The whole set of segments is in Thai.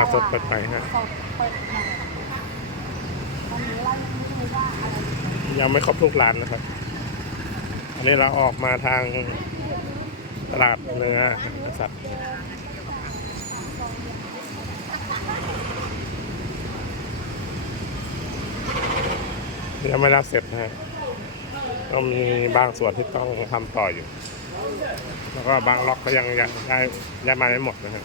าสดเปิดไปฮะสดเปิดใหม่วันนี้เรายังไม่รู้ว่าอะยังไม่ครบทุกร้านนะครับ อันนี้เราออกมาทางตลาดเนื้อสัตว์ยังไม่ได้เสร็จนะฮะก็มีบางส่วนที่ต้องทำต่ออยู่ แล้วก็บางล็อกก็ยังยังได้ยังมาไม่หมดนะฮะ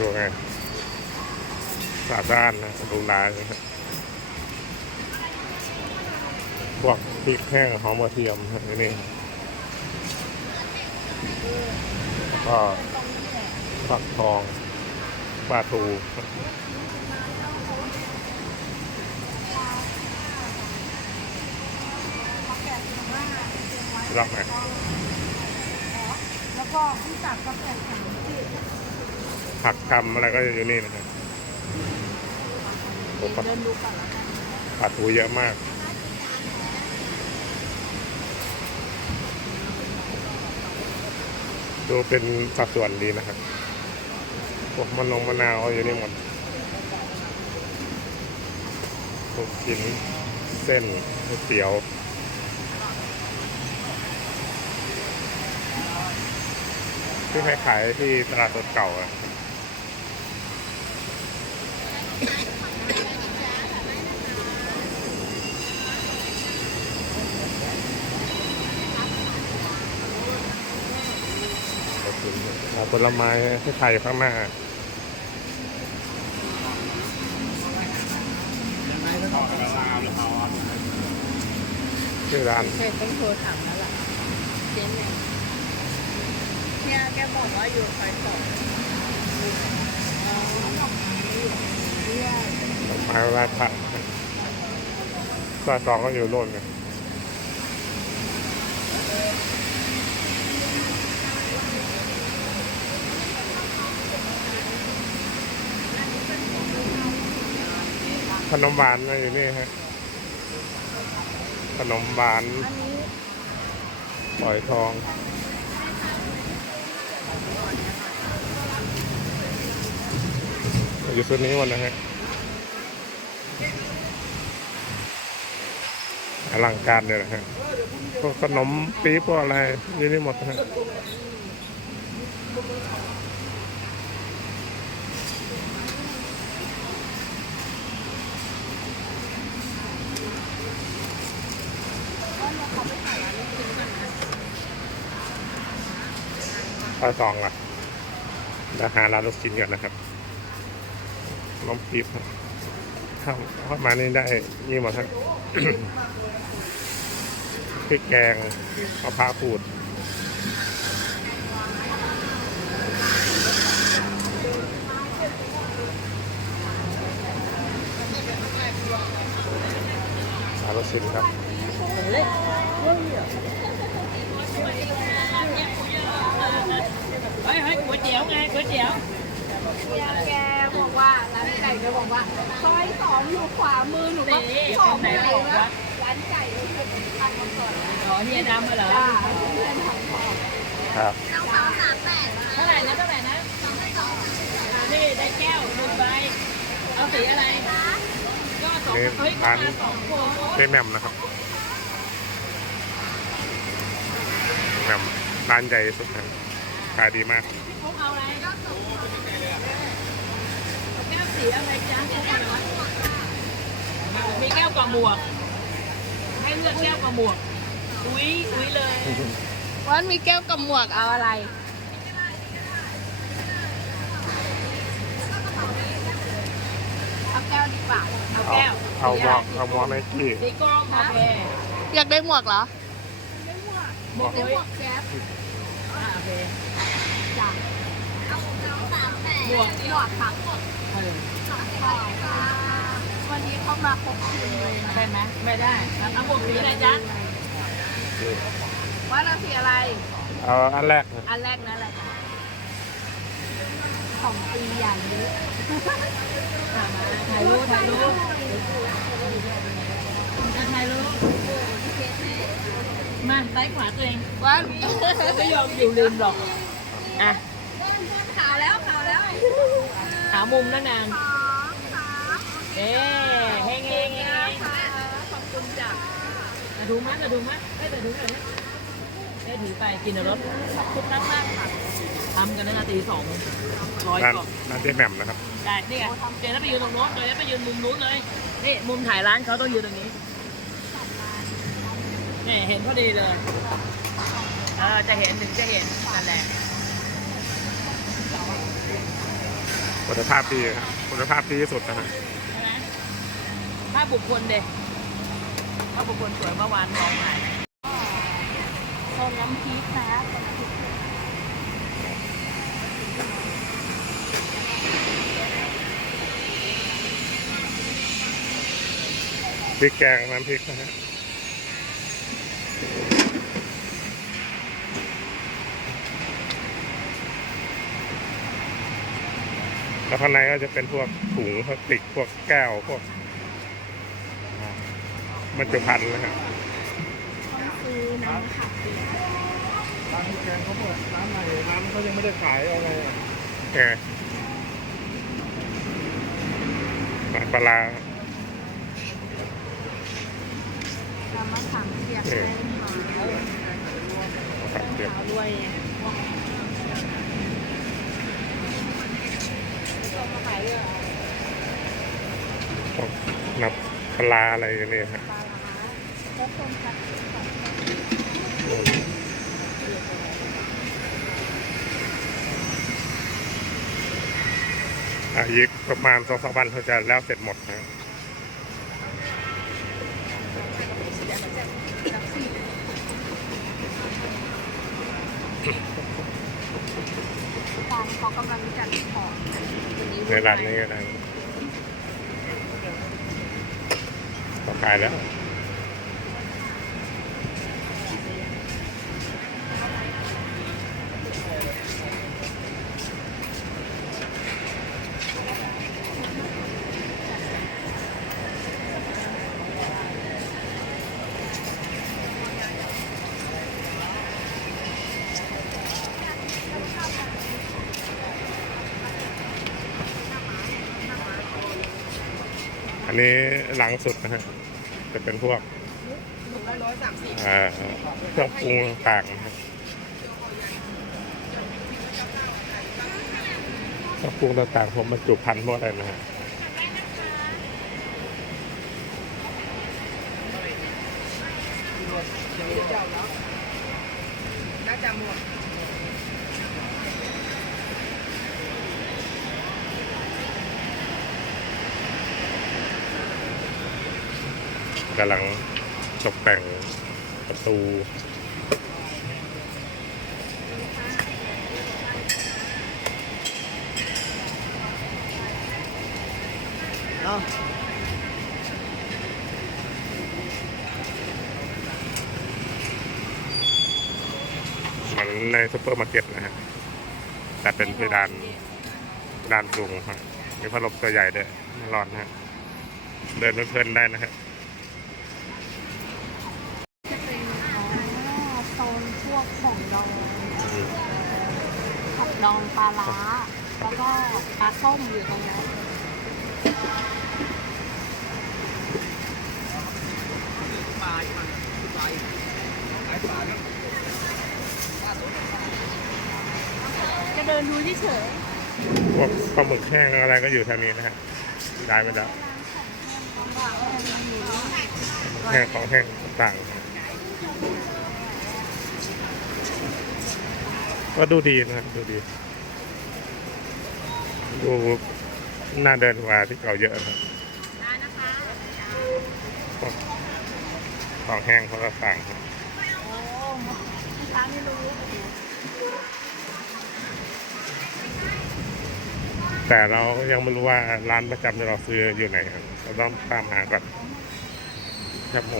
ดูไงสะอาด้านนะดูลายนะพวกพริกแห้งหอมกระเทียมนี่แล้ก็ฟักทองปลาทูรับไหมแล้วก็ที่จับก็แข่ง ผักกำอะไรก็อยู่นี่นะครับโอ้ปลาเดินดูก่อนแล้วกันปลาทูเยอะมากดูเป็นสัดส่วนดีนะครับพวกมันลงมะนาวอยู่นี่หมดลูกชิ้นเส้นก๋วยเตี๋ยวที่ขายที่ตลาดสดเก่าอะ เอาผลไม้ให้ไทยข้างหน้าชื่อร้านเห็นต้องโทรถามแล้วล่ะเจ๊เนี่ยเนี่ยแกบอกว่าอยู่ซอยสองอ๋อเนี่ยดอกไม้ไหว้พระซอยสองก็อยู่โน่นไง ขนมหวานก็อยู่นี่ฮะขนมหวานปล่อยทองอยู่ชุดนี้หมดนะฮะอลังการเลยนะฮะพวกขนมปี๊บพวกอะไรอยู่นี่หมดนะฮะาวซองล่ะเดี๋ยวหาร้านลูกชิ้นกันนะครับน้ำปี๊บครับเข้าเข้ามานี่ได้นี่หมดครับพริกแกงมะพร้าวขูดร้านลูกชิ้นครับ เฮ้ยเฮ้ยก๋วยเตี๋ยวไงก๋วยเตี๋ยว เนี่ยแกบอกว่าร้านไก่แก บอกว่าซอยสองอยู่ขวามือหนูก็นี่สองไหนไหนบอกวะว่าร้านไก่ก็คือทานมาก่อนอ๋อเฮียดำเหรอจ้าเพื่อนทำของครับน้องสาวสามแปดเท่าไหร่นะเท่าไหร่นะนี่ได้แก้วหนึ่งใบเอาสีอะไรก็สองเฮ้ยก็มาสองคนเจ๊แหม่มนะครับแหม่มร้านใหญ่สุดนะขายดีมากพกเอาอะไรแก้ว สีอะไรจ๊ะพกอะไรวะมีแก้วกับหมวก ให้เลือกแก้วกับหมวก อุ้ยอุ้ยเลยวันมีแก้วกับหมวกเอาอะไรเอาแก้วดีกว่าเอาเอาแก้วเอาหมวกเอาหมวกไนกี้สีกล้องโอเคอยากได้หมวกเหรอหมวกได้อุ้หยมวกแก๊ปอ่าโอเคจ้ะเอาน้องสามแปดหมวกหลอดทั้งหมดเวันนี้เขามาครบทีมเลยนะได้ไหมไม่ได้เอาหมวกสีอะไรจ๊ะว่าเราสีอะไร เอาอันแรกนะอันแรกนะอะไรจ๊ะของปีอย่างนี้อะมาถ่ายรูปถ่ายรูปอะถ่ายรูปมาซ้ายขวาตัวเองว่าไม่ยอมอยู่ลืมหรอก อะขาวแล้วขาวแล้ว หามุมตั้งนานสองสามเอ๊เฮงเฮงเฮงเฮงค่ะขอบคุณจ้ะอะดูมั้ยอะดูมั้ยได้แต่ดูหน่อยนะได้ถือไปกินในรถขอบคุณมากมากๆค่ะทำกันตั้งแต่ตีสองร้อยร้านกล่องร้านเจ๊แหม่มนะครับได้นี่ไงเดี๋ยวเราไปยืนตรงโน้นเดี๋ยวเราไปยืนมุมนู้นเลยนี่มุมถ่ายร้านเขาต้องยืนตรงนี้นี่เห็นพอดีเลยเออจะเห็นถึงจะเห็นนั่นแหละ คุณภาพดีครับคุณภาพดีที่สุดนะฮะใช่ไหมถ้าบุคคลเด็กถ้าบุคคลสวยเมื่อวานมองหายโซนน้ำพริกนะโซนน้ำพริกพริกแกงน้ำพริกนะฮะ แล้วข้างในก็จะเป็นพวกถุงพลาสติกพวกแก้วพวกอ่าบรรจุภัณฑ์นะฮะต้องซื้อน้ำผักดีร้านแกงเขาเปิดร้านใหม่ร้านเขายังไม่ได้ขายอะไรอะแกน้ำปลาร้าน้ำมะขามเปียกแป้งขาวครับเดี๋ยวขาวด้วยต้มมาขายด้วย พวก น้ำปลาอะไรอย่างนี้ฮะปลาร้าแล้วต้มผัดของอะอีกประมาณสองสามวันเขาจะแล้วเสร็จหมดนะฟองเขากำลังจัดของวัน ในร้านนี้ก็ได้ก็ขายแล้ว อันนี้หลังสุดนะฮะจะเป็นพวกอ่าเครื่องปรุงต่างๆนะครับเครื่องปรุงต่างๆผมบรรจุพันธุ์พวกอะไรนะฮะน่าจะหมด กำลังตกแต่งประตูเหมือนในซูเปอร์มาร์เก็ตนะฮะ แต่เป็นเพดานเพดานสูงฮะมีพัดลมตัวใหญ่ด้วยไม่ร้อนนะฮะ เดินเพลินๆได้นะฮะจะเป็นอ๋อโซนพวกของดองผัก ดองปลาร้า แล้วก็ปลาส้มอยู่ตรงนั้นปลามันปลาขายปลาเนี่ยจะเดินดูที่เฉยพวกปลาหมึกแห้งอะไรก็อยู่แถวนี้นะฮะได้ไปแล้วแห้งของแห้งต่างๆนะฮะ ก็ดูดีนะครับดูดี ดูน่าเดินกว่าที่เก่าเยอะนะครับได้นะคะพวกของแห้งเขาก็ต่างครับโอ้ร้านไม่รู้แต่เรายังไม่รู้ว่าร้านประจำที่เราซื้ออยู่ไหนครับเราต้องตามหาก่อนครับโม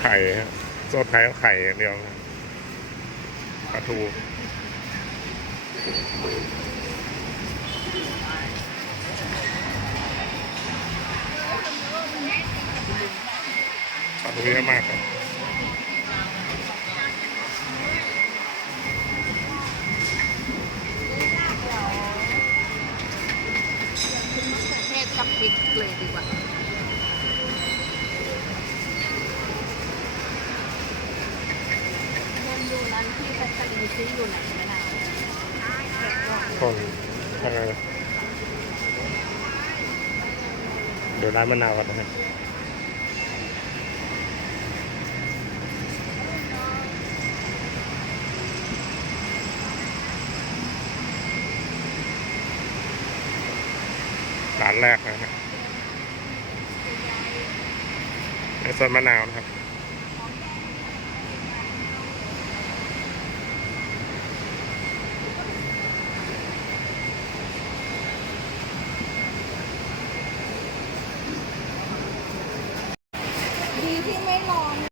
ไข่โซอสไข่ไข่เดียวปลาทูปลาทูเยอะมากครับ ซีอยู่ไหนไม่ได้คนยังไงเดี๋ยวร้านมะนาวกันนะร้านแรกนะฮะในส่วนมะนาวนะครับ